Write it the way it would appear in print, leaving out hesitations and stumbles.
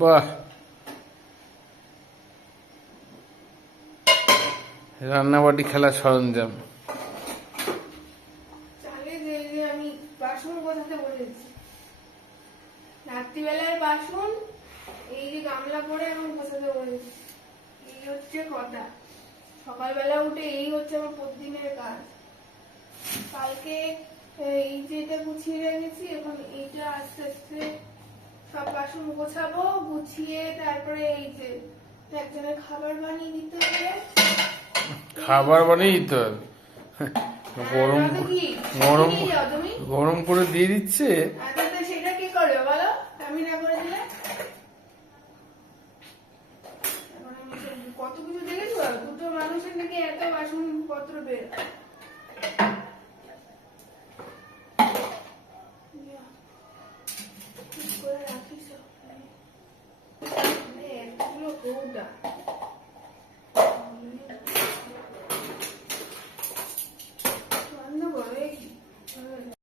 বাহ, রান্নাবাটি খেলার সরঞ্জাম। আমি বাসন গোছাতে বলেছি, রাত্রিবেলার বাসন এই যে গামলা করে আমি গোছাতে বলেছি। এই হচ্ছে কথা, সকালবেলা উঠে এই হচ্ছে আমার প্রতিদিনের কাজ। কালকে এই যে এটা গুছিয়ে রেখেছি, এখন এইটা আস্তে আস্তে সব বাসন গোছাবো, গুছিয়ে তারপরে এই যে একজনের খাবার বানিয়ে দিতে হবে। খাবার বানিয়ে দিতে হবে? গরম গরম গরম করে দিয়ে দিচ্ছে। সেটা কি করবে বলো, আমি না করে দিলে? কত কিছু দেখেছো, দুটো মানুষের নাকি এত বাসন পত্র বের। এতগুলো কৌটা